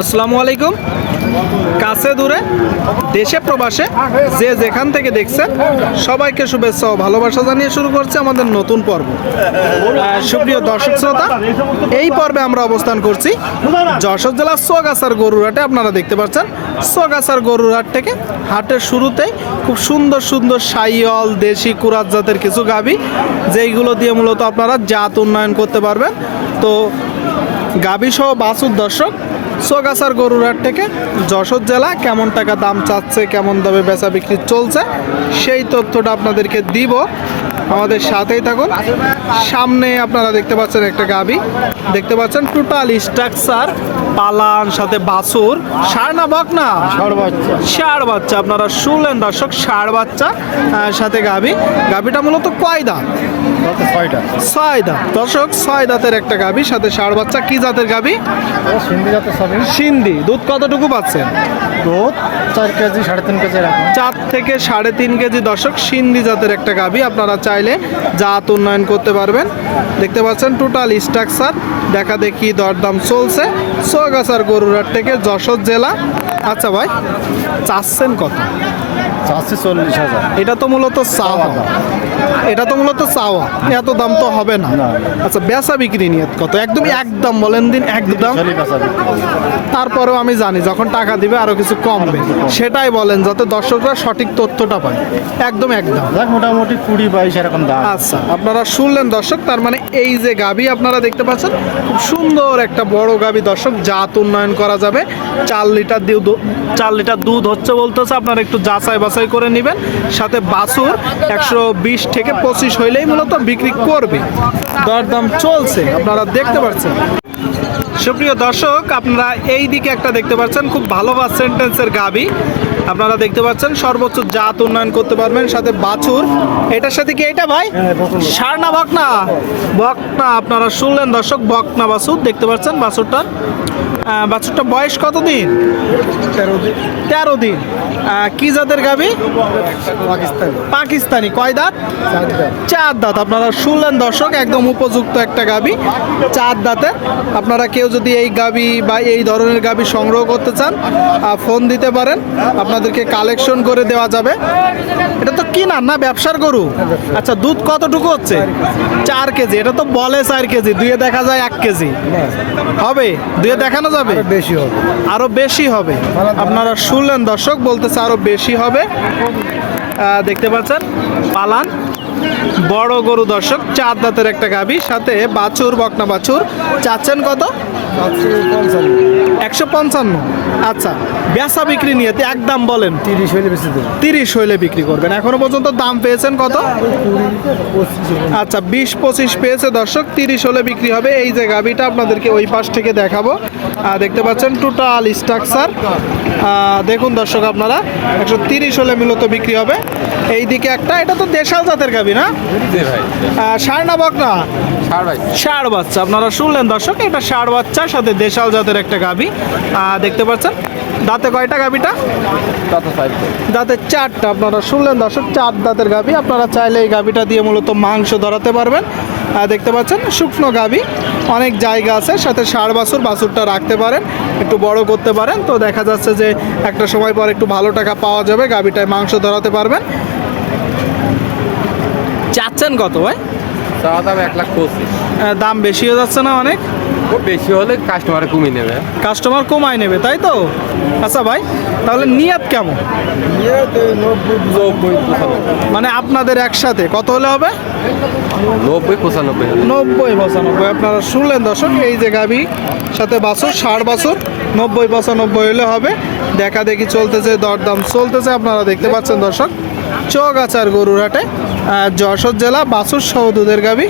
আসসালামু আলাইকুম। কাছে দূরে, দেশে প্রবাসে, যে যেখান থেকে দেখছেন সবাইকে শুভেচ্ছা ও ভালোবাসা জানিয়ে শুরু করছে আমাদের নতুন পর্ব। সুপ্রিয় দর্শক শ্রোতা, এই পর্বে আমরা অবস্থান করছি যশোর জেলার সোগাছার গরুরহাটে। আপনারা দেখতে পাচ্ছেন, সোগাছার গরুরহাট থেকে হাটের শুরুতেই খুব সুন্দর সুন্দর সাইয়ল, দেশি কুরাত জাতের কিছু গাভী যেইগুলো দিয়ে মূলত আপনারা জাত উন্নয়ন করতে পারবেন। তো গাবি সহ বাসুর দর্শক সোগাছার গরুরহাট থেকে যশোর জেলা কেমন টাকা দাম চাচ্ছে, কেমন দামে বেচা বিক্রি চলছে, সেই তথ্যটা আপনাদেরকে দিব। আমাদের সাথেই থাকুন। সামনে আপনারা দেখতে পাচ্ছেন একটা গাবি। দেখতে পাচ্ছেন টোটাল স্ট্রাকচার পালান সাথে বাসুর সার না বক না? ষাড় বাচ্চা। আপনারা শুনলেন দর্শক ষাড় বাচ্চা সাথে গাবি। গাবিটা মূলত কয় দাঁত? ছয়টা ছয় দাঁত। দর্শক ছয় দাঁতের একটা গাবি সাথে ষাড় বাচ্চা কি জাতের গাবি? সিন্ধি দুধ কতটুকু পাচ্ছেন? দুধ চার কেজি সাড়ে তিন কেজি চার থেকে সাড়ে তিন কেজি দর্শক সিন্ধি জাতের একটা গাবি। আপনারা চাইলে জাত উন্নয়ন করতে পারবেন। দেখতে পাচ্ছেন টোটাল স্ট্রাকচার দেখা দেখি দরদাম চলছে। সোগাছার গরুরার থেকে যশোর জেলা। আচ্ছা ভাই, চাচ্ছেন কত? চারশো চল্লিশ হাজার। এটা তো মূলত চাওয়া। এটা তো মূলত চাওয়া। এত দাম তো হবে না। আচ্ছা বেচা বিক্রি নিয়ে কত? একদম একদম বলেন দিন একদম। তারপরেও আমি জানি যখন টাকা দিবে আরও কিছু কমবে। সেটাই বলেন যাতে দর্শকরা সঠিক তথ্যটা পায়। একদম একদম মোটামুটি কুড়ি বাইশ এরকম দাম। আচ্ছা আপনারা শুনলেন দর্শক তার মানে এই যে গাবি আপনারা দেখতে পাচ্ছেন খুব সুন্দর একটা বড় গাবি দর্শক জাত উন্নয়ন করা যাবে। চার লিটার দুধ চার লিটার দুধ হচ্ছে বলতেছে আপনারা একটু যাচাই বাছাই করে নেবেন। সাথে বাছুর একশো বিশ থেকে পঁচিশ হইলেই মূলত বিক্রি করবে। দরদাম চলছে আপনারা দেখতে পাচ্ছেন। সুপ্রিয় দর্শক আপনারা এই দিকে একটা দেখতে পাচ্ছেন খুব ভালো সেন্টেন্সের গাবি। আপনারা দেখতে পাচ্ছেন সর্বোচ্চ জাত উন্নয়ন করতে পারবেন সাথে বাছুর। এটার সাথে কি এটা ভাই? হ্যাঁ, বকুল। সার না বকনা। বকনা আপনারা শুনলেন দর্শক বকনা বাছুর দেখতে পাচ্ছেন বাছুরটার। আহ, বাছুরটা বয়স কত দিন তেরো দিন। তেরো দিন। কি জাতের গাবি? পাকিস্তান। পাকিস্তানি। কয় দাঁত? চার দাঁত। আপনারা শুনলেন দর্শক একদম উপযুক্ত একটা গাবি। চার দাঁতের আপনারা কেউ যদি এই গাবি বা এই ধরনের গাবি সংগ্রহ করতে চান ফোন দিতে পারেন। আপনাদেরকে কালেকশন করে দেওয়া যাবে। এটা তো কিনা না ব্যবসার গরু? আচ্ছা দুধ কতটুকু হচ্ছে? চার কেজি। এটা তো বলে চার কেজি দুয়ে দেখা যায় এক কেজি। হবে? দুয়ে দেখানো যাবে? বেশি হবে। আরও বেশি হবে। আপনারা শুনলেন দর্শক বলতেছে আরও বেশি হবে। দেখতে পাচ্ছেন পালান। বড় গরু দর্শক চার দাঁতের একটা গাবি সাথে বাছুর বকনা বাছুর। চাচ্ছেন কত? একশো পঞ্চান্ন। আচ্ছা বেচা বিক্রি নিয়ে একদম বলেন। তিরিশ হইলে বেশি তিরিশ হইলে বিক্রি করবেন। এখনও পর্যন্ত দাম পেয়েছেন কত? আচ্ছা বিশ পঁচিশ পেয়েছে দর্শক তিরিশ হলে বিক্রি হবে। এই যে গাবিটা আপনাদেরকে ওই পাশ থেকে দেখাবো। আহ, দেখতে পাচ্ছেন টোটাল স্ট্রাকচার দেখুন দর্শক আপনারা একশো তিরিশ হলে মূলত বিক্রি হবে। এই দিকে একটা এটা তো দেশাল জাতের গাবি না? ষাঁড় না বকনা? ষাঁড় বাচ্চা আপনারা শুনলেন দর্শক এটা ষাঁড় বাচ্চার সাথে দেশাল জাতের একটা গাবি। দেখতে পাচ্ছেন দাঁতে কয়টা গাবিটা? দাঁতের চারটা। আপনারা শুনলেন দর্শক চার দাঁতের গাভি আপনারা চাইলে এই গাভিটা দিয়ে মূলত মাংস ধরাতে পারবেন। আর দেখতে পাচ্ছেন শুকনো গাভি অনেক জায়গা আছে, সাথে সার বাছুর বাছুরটা রাখতে পারেন, একটু বড় করতে পারেন। তো দেখা যাচ্ছে যে একটা সময় পর একটু ভালো টাকা পাওয়া যাবে, গাভিটায় মাংস ধরাতে পারবেন। চাচ্ছেন কত ভাই? চাওয়া দাম এক লাখ পঁচিশ। দাম বেশি হয়ে যাচ্ছে না অনেক? খুব বেশি হলে কাস্টমার কমিয়ে নেবে। কাস্টমার কমায় নেবে তাই তো? আচ্ছা ভাই তাহলে নিয়াত কেমন? মানে আপনাদের একসাথে কত হলে হবে? নব্বই পঁচানব্বই নব্বই পঁচানব্বই আপনারা শুনলেন দর্শক এই যে গাবি সাথে বাছুর ষাট বাছুর নব্বই পঁচানব্বই হলে হবে। দেখা দেখি চলতেছে দরদাম চলতেছে আপনারা দেখতে পাচ্ছেন দর্শক। চৌগাছার গরুরহাটে হাটে যশোর জেলা বাসুর সহ দুধের গাবি।